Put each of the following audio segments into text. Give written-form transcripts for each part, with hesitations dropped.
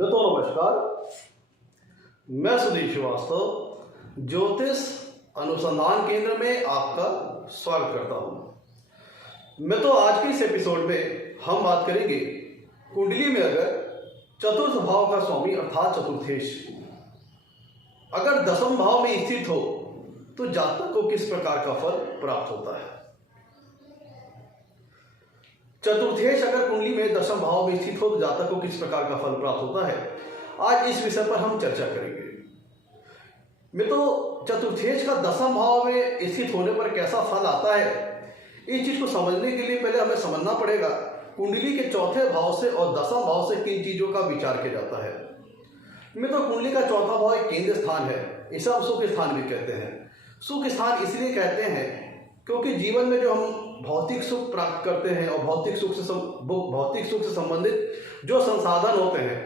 मित्रों नमस्कार, मैं सुधीर श्रीवास्तव ज्योतिष अनुसंधान केंद्र में आपका स्वागत करता हूं। मित्रों, आज के इस एपिसोड में हम बात करेंगे कुंडली में अगर चतुर्थ भाव का स्वामी अर्थात चतुर्थेश अगर दसम भाव में स्थित हो तो जातक को किस प्रकार का फल प्राप्त होता है। चतुर्थेश अगर कुंडली में दशम भाव में स्थित हो तो जातक को किस प्रकार का फल प्राप्त होता है, आज इस विषय पर हम चर्चा करेंगे। मित्रों, चतुर्थेश का दशम भाव में स्थित होने पर कैसा फल आता है, इस चीज को समझने के लिए पहले हमें समझना पड़ेगा कुंडली के चौथे भाव से और दसम भाव से किन चीजों का विचार किया जाता है। मित्रों, कुंडली का चौथा भाव एक केंद्र स्थान है, इसे हम सुख स्थान भी कहते हैं। सुख स्थान इसलिए कहते हैं क्योंकि जीवन में जो हम भौतिक सुख प्राप्त करते हैं और भौतिक सुख से संबंधित जो संसाधन होते हैं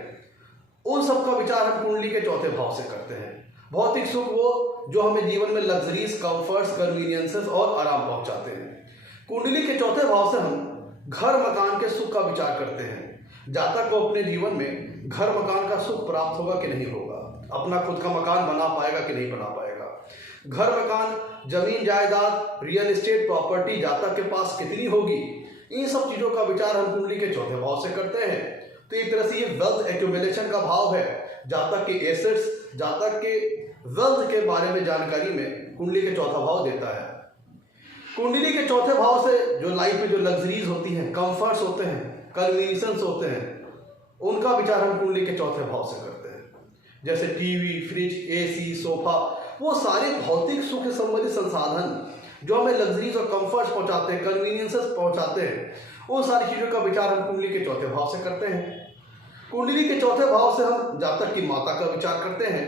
उन सब का विचार हम कुंडली के चौथे भाव से करते हैं। भौतिक सुख वो जो हमें जीवन में लग्जरीज, कंफर्ट्स, कन्वीनियंसेस और आराम पहुंचाते हैं। कुंडली के चौथे भाव से हम घर मकान के सुख का विचार करते हैं। जातक को अपने जीवन में घर मकान का सुख प्राप्त होगा कि नहीं होगा, अपना खुद का मकान बना पाएगा कि नहीं बना पाएगा, घर मकान, जमीन जायदाद, रियल एस्टेट प्रॉपर्टी जातक के पास कितनी होगी, इन सब चीजों का विचार हम कुंडली के चौथे भाव से करते हैं। तो एक तरह से ये वेल्थ एक्यूमुलेशन का भाव है। जातक के एसेट्स, जातक के वेल्थ के बारे में जानकारी में कुंडली के चौथा भाव देता है। कुंडली के चौथे भाव से जो लाइफ में जो लग्जरीज होती हैं, कंफर्ट्स होते हैं, कन्वीनियंस होते हैं, उनका विचार हम कुंडली के चौथे भाव से करते हैं। जैसे टीवी, फ्रिज, एसी, सोफा, वो सारे भौतिक सुख से संबंधित संसाधन जो हमें लग्जरीज और कंफर्ट्स पहुंचाते हैं, कन्वीनियंसेस पहुंचाते हैं, उन सारी चीजों का विचार हम कुंडली के चौथे भाव से करते हैं। कुंडली के चौथे भाव से हम जातक की माता का विचार करते हैं।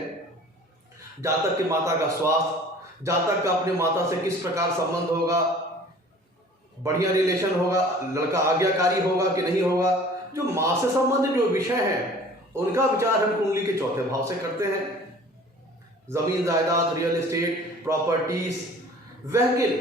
जातक की माता का स्वास्थ्य, जातक का अपने माता से किस प्रकार संबंध होगा, बढ़िया रिलेशन होगा, लड़का आज्ञाकारी होगा कि नहीं होगा, जो माँ से संबंधित जो विषय हैं उनका विचार हम कुंडली के चौथे भाव से करते हैं। जमीन जायदाद, रियल एस्टेट प्रॉपर्टीज, व्हीकल,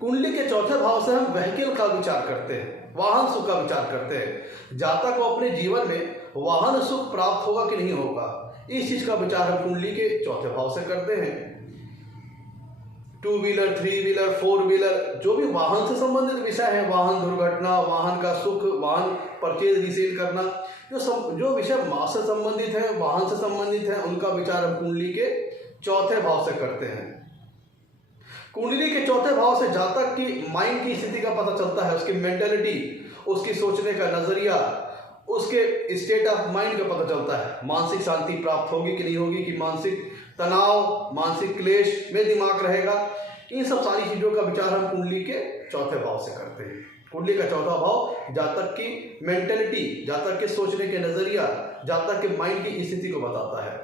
कुंडली के चौथे भाव से हम व्हीकल का विचार करते हैं, वाहन सुख का विचार करते हैं। जातक को अपने जीवन में वाहन सुख प्राप्त होगा कि नहीं होगा, इस चीज का विचार हम कुंडली के चौथे भाव से करते हैं। 2 व्हीलर, 3 व्हीलर, 4 व्हीलर, जो भी वाहन से संबंधित विषय है, वाहन दुर्घटना, वाहन का सुख, वाहन परचेज रिसेल करना, जो विषय माँ से संबंधित है, वाहन से संबंधित है, उनका विचार हम कुंडली के चौथे भाव से करते हैं। कुंडली के चौथे भाव से जातक की माइंड की स्थिति का पता चलता है, उसकी मेंटालिटी, उसकी सोचने का नजरिया, उसके स्टेट ऑफ माइंड का पता चलता है। मानसिक शांति प्राप्त होगी कि नहीं होगी, कि मानसिक तनाव, मानसिक क्लेश में दिमाग रहेगा, इन सब सारी चीजों का विचार हम कुंडली के चौथे भाव से करते हैं। कुंडली का चौथा भाव जातक की मेंटालिटी, जातक के सोचने के नजरिया, जातक के माइंड की स्थिति को बताता है।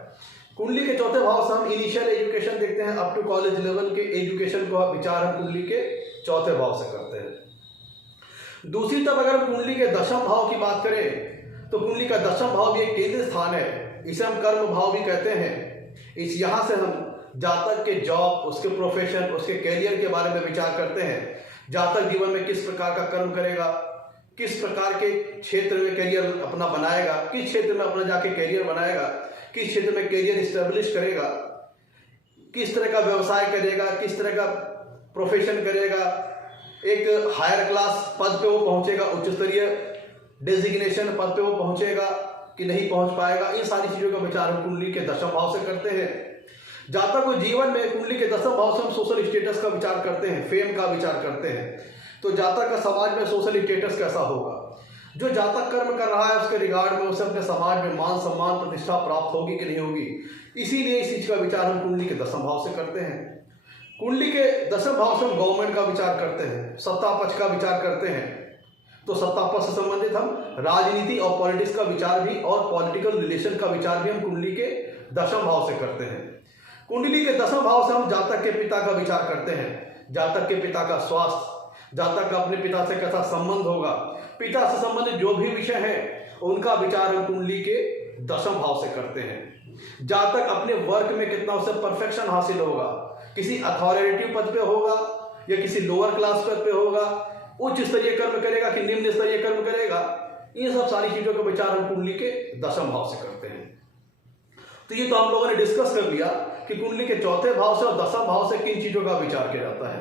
कुंडली के चौथे भाव से हम इनिशियल एजुकेशन देखते हैं, अप टू कॉलेज लेवल के एजुकेशन का विचार हम कुंडली के चौथे भाव से करते हैं। दूसरी तरफ अगर हम कुंडली के दशम भाव की बात करें तो कुंडली का दशम भाव भी एक केंद्र स्थान है, इसे हम कर्म भाव भी कहते हैं। यहाँ से हम जातक के जॉब, उसके प्रोफेशन, उसके कैरियर के बारे में विचार करते हैं। जातक जीवन में किस प्रकार का कर्म करेगा, किस प्रकार के क्षेत्र में कैरियर अपना बनाएगा, किस क्षेत्र में अपना जाके कैरियर बनाएगा, किस क्षेत्र में कैरियर इस्टेब्लिश करेगा, किस तरह का व्यवसाय करेगा, किस तरह का प्रोफेशन करेगा, एक हायर क्लास पद पे वो पहुंचेगा, उच्च स्तरीय डेजिग्नेशन पद पे वो पहुंचेगा कि नहीं पहुंच पाएगा, इन सारी चीजों का विचार हम कुंडली के दशम भाव से करते हैं। जातक को जीवन में कुंडली के दशम भाव से हम सोशल स्टेटस का विचार करते हैं, फेम का विचार करते हैं। तो जातक का समाज में सोशल स्टेटस कैसा होगा, जो जातक कर्म कर रहा है उसके रिगार्ड में उसे अपने समाज में मान सम्मान प्रतिष्ठा प्राप्त होगी कि नहीं होगी, इसीलिए इस चीज का विचार हम कुंडली के दशम भाव से करते हैं। कुंडली के दशम भाव से हम गवर्नमेंट का विचार करते हैं, सत्ता पक्ष का विचार करते हैं। तो सत्ता पक्ष से संबंधित हम राजनीति और पॉलिटिक्स का विचार भी और पॉलिटिकल रिलेशन का विचार भी हम कुंडली के दशम भाव से करते हैं। कुंडली के दशम भाव से हम जातक के पिता का विचार करते हैं, जातक के पिता का स्वास्थ्य, जातक का अपने पिता से कैसा संबंध होगा, पिता से संबंधित जो भी विषय है उनका विचार हम कुंडली के दशम भाव से करते हैं। जातक अपने वर्क में कितना उसे परफेक्शन हासिल होगा, किसी अथॉरिटेटिव पद पे होगा या किसी लोअर क्लास पद पे होगा, उच्च स्तरीय कर्म करेगा कि निम्न स्तरीय कर्म करेगा, ये सब सारी चीजों का विचार हम कुंडली के दशम भाव से करते हैं। तो ये तो हम लोगों ने डिस्कस कर लिया कि कुंडली के चौथे भाव से और दशम भाव से किन चीजों का विचार किया जाता है।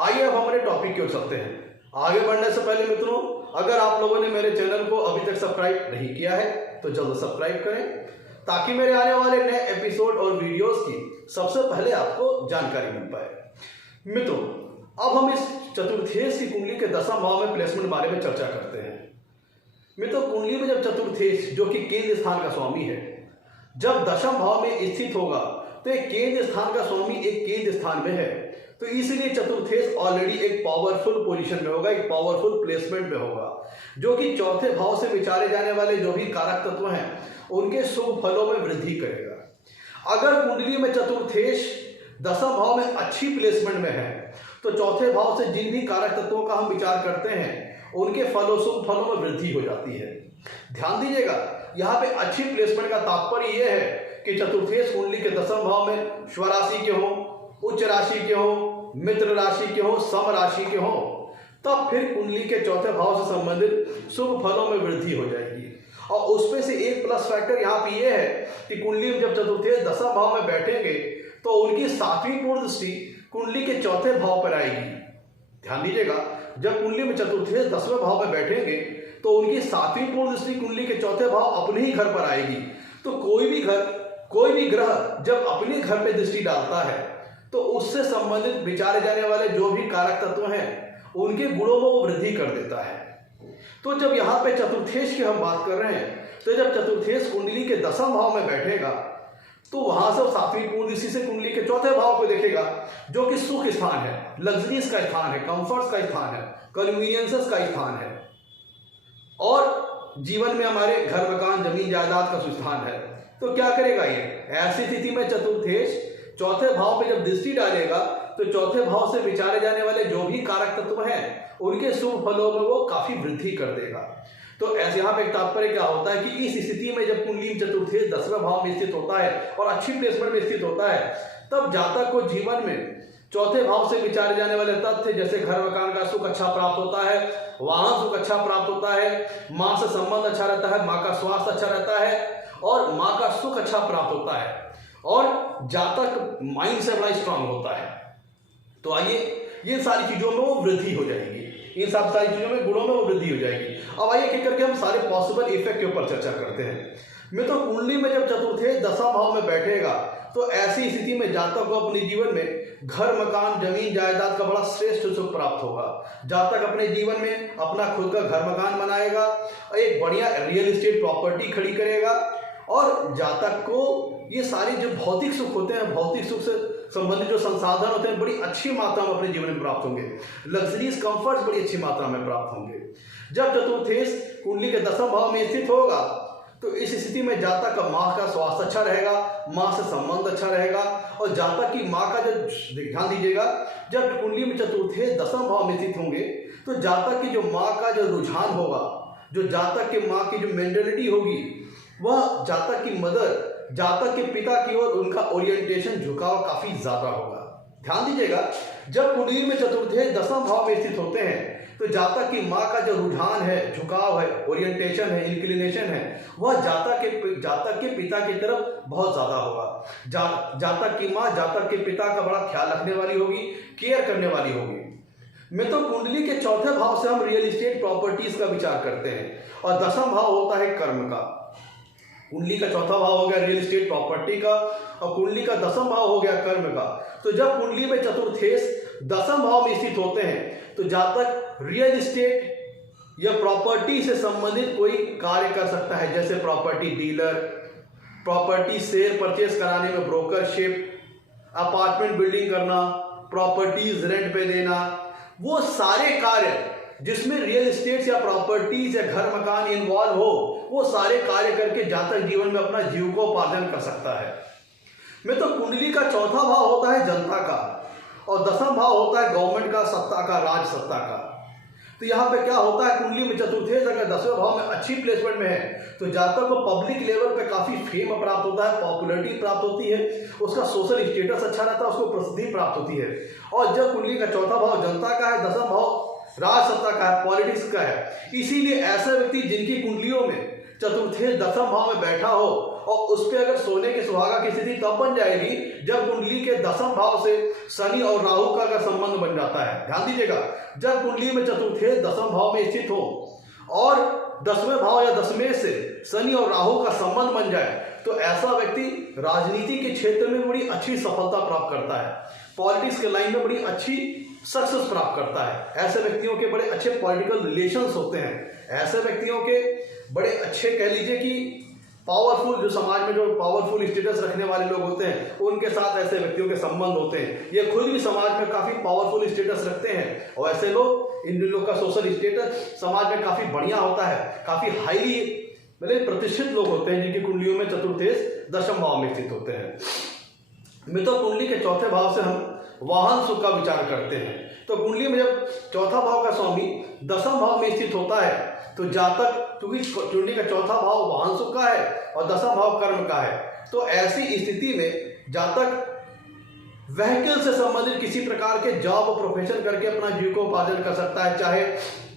आइए अब हमारे टॉपिक की ओर चलते हैं। आगे बढ़ने से पहले मित्रों, अगर आप लोगों ने मेरे चैनल को अभी तक सब्सक्राइब नहीं किया है तो जल्द सब्सक्राइब करें, ताकि मेरे आने वाले नए एपिसोड और वीडियोस की सबसे पहले आपको जानकारी मिल पाए। मित्रों, अब हम इस चतुर्थेश की कुंडली के दशम भाव में प्लेसमेंट बारे में चर्चा करते हैं। मित्रों, कुंडली में जब चतुर्थेश, जो कि केंद्र स्थान का स्वामी है, जब दशम भाव में स्थित होगा तो एक केंद्र स्थान का स्वामी एक केंद्र स्थान में है, तो इसलिए चतुर्थेश ऑलरेडी एक पावरफुल पोजीशन में होगा, एक पावरफुल प्लेसमेंट में होगा, जो कि चौथे भाव से विचारे जाने वाले जो भी कारक तत्व हैं उनके शुभ फलों में वृद्धि करेगा। अगर कुंडली में चतुर्थेश दशम भाव में अच्छी प्लेसमेंट में है तो चौथे भाव से जिन भी कारक तत्वों का हम विचार करते हैं उनके फलों शुभ फलों में वृद्धि हो जाती है। ध्यान दीजिएगा, यहाँ पे अच्छी प्लेसमेंट का तात्पर्य यह है कि चतुर्थेश कुंडली के दशम भाव में स्वराशि के हों, उच्च राशि के हों, मित्र राशि के हों, सम राशि के हों, तब फिर कुंडली के चौथे भाव से संबंधित शुभ फलों में वृद्धि हो जाएगी। और उसमें से एक प्लस फैक्टर यहाँ पे ये है कि कुंडली में जब चतुर्थेश दशम भाव में बैठेंगे तो उनकी सातवीं पूर्ण दृष्टि कुंडली के चौथे भाव पर आएगी। ध्यान दीजिएगा, जब कुंडली में चतुर्थेश दसवें भाव में बैठेंगे तो उनकी सातवीं पूर्ण दृष्टि कुंडली के चौथे भाव अपने ही घर पर आएगी। तो कोई भी ग्रह जब अपने घर पे दृष्टि डालता है तो उससे संबंधित विचारे जाने वाले जो भी कारक तत्व हैं उनके गुणों में वो वृद्धि कर देता है। तो जब यहाँ पे चतुर्थेश की हम बात कर रहे हैं, तो जब चतुर्थेश कुंडली के दशम भाव में बैठेगा तो वहां से सातवीं पूर्ण दृष्टि से कुंडली के चौथे भाव को देखेगा, जो कि सुख स्थान है, लग्जरीज का स्थान है, कंफर्ट्स का स्थान है, कन्वीनियंसेस का स्थान है, और जीवन में हमारे घर मकान जमीन जायदाद का स्थान है। तो क्या करेगा ये? ऐसी स्थिति में चतुर्थेश चौथे भाव पे जब दृष्टि डालेगा तो चौथे भाव से विचारे जाने वाले जो भी कारक तत्व हैं उनके शुभ फलों में वो काफी वृद्धि कर देगा। तो ऐसे यहाँ पे एक तात्पर्य क्या होता है कि इस स्थिति में जब कुंडली में चतुर्थेश दसवें भाव में स्थित होता है और अच्छी प्लेसमेंट में स्थित होता है, तब जातक को जीवन में चौथे भाव से विचारे जाने वाले तथ्य जैसे घर मकान का सुख अच्छा प्राप्त होता है, वाहन सुख अच्छा प्राप्त होता है, माँ से संबंध अच्छा रहता है, माँ का स्वास्थ्य अच्छा रहता है और माँ का सुख अच्छा प्राप्त होता है, और जातक माइंड से बड़ा स्ट्रांग होता है। तो आइए, ये सारी चीजों में वो वृद्धि हो जाएगी, इन सब सारी चीजों में गुणों में वो वृद्धि हो जाएगी। अब आइए एक करके हम सारे पॉसिबल इफेक्ट के ऊपर चर्चा करते हैं। मित्रों, कुंडली में जब चतुर्थेश दशम भाव में बैठेगा तो ऐसी स्थिति में जातक को अपने जीवन में घर मकान जमीन जायदाद का बड़ा श्रेष्ठ सुख प्राप्त होगा। जातक अपने जीवन में अपना खुद का घर मकान बनाएगा, एक बढ़िया रियल एस्टेट प्रॉपर्टी खड़ी करेगा, और जातक को ये सारे जो भौतिक सुख होते हैं, भौतिक सुख से संबंधित जो संसाधन होते हैं बड़ी अच्छी मात्रा में अपने जीवन में प्राप्त होंगे, लग्जरीज कंफर्ट्स बड़ी अच्छी मात्रा में प्राप्त होंगे। जब चतुर्थेश कुंडली के दशम भाव में स्थित होगा तो इस स्थिति में जातक का माँ का स्वास्थ्य अच्छा रहेगा, माँ से संबंध अच्छा रहेगा, और जातक की माँ का जो ध्यान दीजिएगा, जब कुंडली में चतुर्थेश दशम भाव में स्थित होंगे तो जातक की जो माँ का जो रुझान होगा, जो जातक के माँ की जो मेंटलिटी होगी, वह जातक की मदर, जातक के पिता की ओर उनका ओरिएंटेशन झुकाव काफी ज्यादा होगा। ध्यान दीजिएगा, जब कुंडली में चतुर्थेश दशम भाव में स्थित होते हैं तो जातक की माँ का जो रुझान है, झुकाव है, ओरिएंटेशन है, इंक्लिनेशन है, वह जातक के पिता की तरफ बहुत ज्यादा होगा। जातक की माँ जातक के पिता का बड़ा ख्याल रखने वाली होगी, केयर करने वाली होगी। मैं तो कुंडली के चौथे भाव से हम रियल एस्टेट प्रॉपर्टीज का विचार करते हैं, और दशम भाव होता है कर्म का। कुंडली का चौथा भाव हो गया रियल एस्टेट प्रॉपर्टी का, और कुंडली का दशम भाव हो गया कर्म का। तो जब कुंडली में चतुर्थेश दशम भाव में स्थित होते हैं तो जातक रियल एस्टेट या प्रॉपर्टी से संबंधित कोई कार्य कर सकता है, जैसे property dealer, property share purchase कराने में ब्रोकरशिप, अपार्टमेंट बिल्डिंग करना, प्रॉपर्टीज रेंट पे देना, वो सारे कार्य जिसमें रियल एस्टेट या प्रॉपर्टीज या घर मकान इन्वॉल्व हो, वो सारे कार्य करके जातक जीवन में अपना जीविकोपार्जन कर सकता है। मैं तो कुंडली का चौथा भाव होता है जनता का, और दशम भाव होता है गवर्नमेंट का, सत्ता का, राज सत्ता का। तो यहाँ पे क्या होता है, कुंडली में चतुर्थेश अगर दसवें भाव में अच्छी प्लेसमेंट में है तो जातक को पब्लिक लेवल पे काफी फेम प्राप्त होता है, पॉपुलैरिटी प्राप्त होती है, उसका सोशल स्टेटस अच्छा रहता है, उसको प्रसिद्धि प्राप्त होती है। और जब कुंडली का चौथा भाव जनता का है, दसम भाव राज सत्ता का है, पॉलिटिक्स का है। इसीलिए ऐसे व्यक्ति जिनकी कुंडलियों में चतुर्थेश दसम भाव में बैठा हो और उस पर अगर सोने के सुहागा की स्थिति तब बन जाएगी जब कुंडली के दसम भाव से शनि और राहु का अगर संबंध बन जाता है। ध्यान दीजिएगा, जब कुंडली में चतुर्थेश दसम भाव में स्थित हो और 10वें भाव या 10वें से शनि और राहु का संबंध बन जाए तो ऐसा व्यक्ति राजनीति के क्षेत्र में बड़ी अच्छी सफलता प्राप्त करता है, पॉलिटिक्स के लाइन में बड़ी अच्छी सक्सेस प्राप्त करता है। ऐसे व्यक्तियों के बड़े अच्छे पॉलिटिकल रिलेशंस होते हैं, ऐसे व्यक्तियों के बड़े अच्छे कह लीजिए कि पावरफुल, जो समाज में जो पावरफुल स्टेटस रखने वाले लोग होते हैं उनके साथ ऐसे व्यक्तियों के संबंध होते हैं। ये खुद भी समाज में काफी पावरफुल स्टेटस रखते हैं और ऐसे लोग, इन लोग का सोशल स्टेटस समाज में काफी बढ़िया होता है, काफी हाईली मतलब प्रतिष्ठित लोग होते हैं जिनकी कुंडलियों में चतुर्थेश दशम भाव में स्थित होते हैं। मित्रों, कुंडली के चौथे भाव से हम वाहन सुख का विचार करते हैं। तो कुंडली में जब चौथा भाव का स्वामी दसम भाव में स्थित होता है तो जातक, क्योंकि कुंडली का चौथा भाव वाहन सुख का है और दसम भाव कर्म का है, तो ऐसी स्थिति में जातक व्हीकल से संबंधित किसी प्रकार के जॉब और प्रोफेशन करके अपना जीविकोपार्जन कर सकता है, चाहे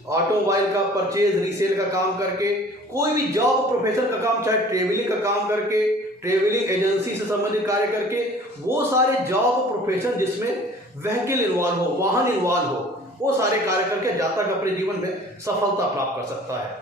ऑटोमोबाइल का परचेज रीसेल का काम करके, कोई भी जॉब प्रोफेशन का काम, चाहे ट्रेवलिंग का काम करके, ट्रेवलिंग एजेंसी से संबंधित कार्य करके, वो सारे जॉब प्रोफेशन जिसमें व्हीकल इन्वॉल्व हो, वाहन इन्वॉल्व हो, वो सारे कार्य करके जातक अपने जीवन में सफलता प्राप्त कर सकता है।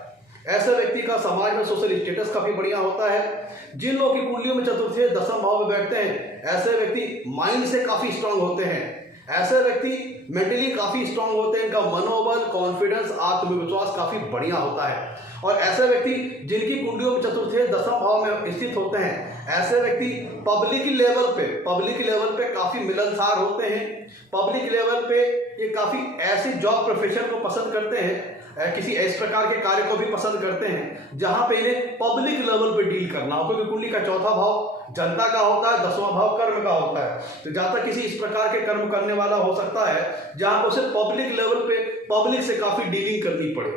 ऐसे व्यक्ति का समाज में सोशल स्टेटस काफी बढ़िया होता है। जिन लोगों की कुंडलियों में चतुर्थेश दसम भाव में बैठते हैं ऐसे व्यक्ति माइंड से काफी स्ट्रांग होते हैं, ऐसे व्यक्ति मेंटली काफी स्ट्रांग होते हैं, इनका मनोबल, कॉन्फिडेंस, आत्मविश्वास काफी बढ़िया होता है। और ऐसे व्यक्ति जिनकी कुंडलियों में चतुर्थेश दसम भाव में स्थित होते हैं ऐसे व्यक्ति पब्लिक लेवल पे काफी मिलनसार होते हैं। पब्लिक लेवल पे ये काफी ऐसी जॉब प्रोफेशन को पसंद करते हैं, किसी इस प्रकार के कार्य को भी पसंद करते हैं जहां पे इन्हें पब्लिक लेवल पे डील करना हो, क्योंकि कुंडली का चौथा भाव जनता का होता है, 10वां भाव कर्म का होता है। तो जहां तक किसी इस प्रकार के कर्म करने वाला हो सकता है जहां पर उसे पब्लिक लेवल पे पब्लिक से काफी डीलिंग करनी पड़े।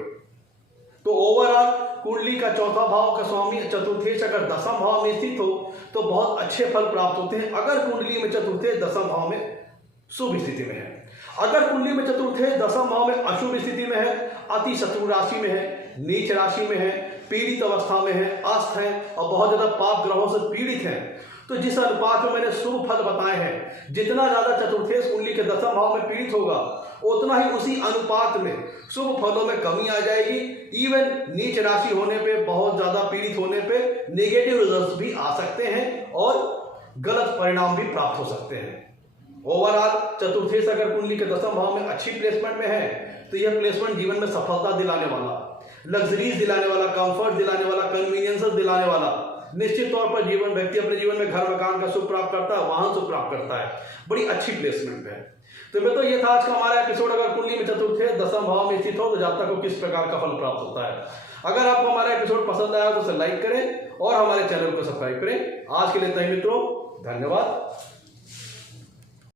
तो ओवरऑल कुंडली का चौथा भाव का स्वामी चतुर्थेश अगर दसम भाव में स्थित हो तो बहुत अच्छे फल प्राप्त होते हैं। अगर कुंडली में चतुर्थेश दसम भाव में शुभ स्थिति में है, अगर कुंडली में चतुर्थेश दसम भाव में अशुभ स्थिति में है, अति शत्रु राशि में है, नीच राशि में है, पीड़ित अवस्था में है, अस्त है और बहुत ज्यादा पाप ग्रहों से पीड़ित है, तो जिस अनुपात में मैंने शुभ फल बताए हैं, जितना ज्यादा चतुर्थेश कुंडली के दसम भाव में पीड़ित होगा उतना ही उसी अनुपात में शुभ फलों में कमी आ जाएगी। इवन नीच राशि होने पे, बहुत ज्यादा पीड़ित होने पे नेगेटिव रिजल्ट्स भी आ सकते हैं और गलत परिणाम भी प्राप्त हो सकते हैं। ओवरऑल चतुर्थेश अगर कुंडली के दसम भाव में अच्छी प्लेसमेंट में है तो यह प्लेसमेंट जीवन में सफलता दिलाने वाला, लग्जरीज दिलाने वाला, कंफर्ट दिलाने वाला, कन्वीनियंसेस दिलाने वाला, निश्चित तौर पर व्यक्ति अपने जीवन में घर मकान का सुख प्राप्त करता है, वाहन सुख प्राप्त करता है, बड़ी अच्छी प्लेसमेंट है। तो मित्रों, ये था आज का हमारा एपिसोड। अगर कुंडली में चतुर्थेश दसम भाव में स्थित हो तो जातक को किस प्रकार का फल प्राप्त होता है। अगर आपको हमारा एपिसोड पसंद आया तो उसे लाइक करें और हमारे चैनल को सब्सक्राइब करें। आज के लिए इतना ही मित्रों, धन्यवाद।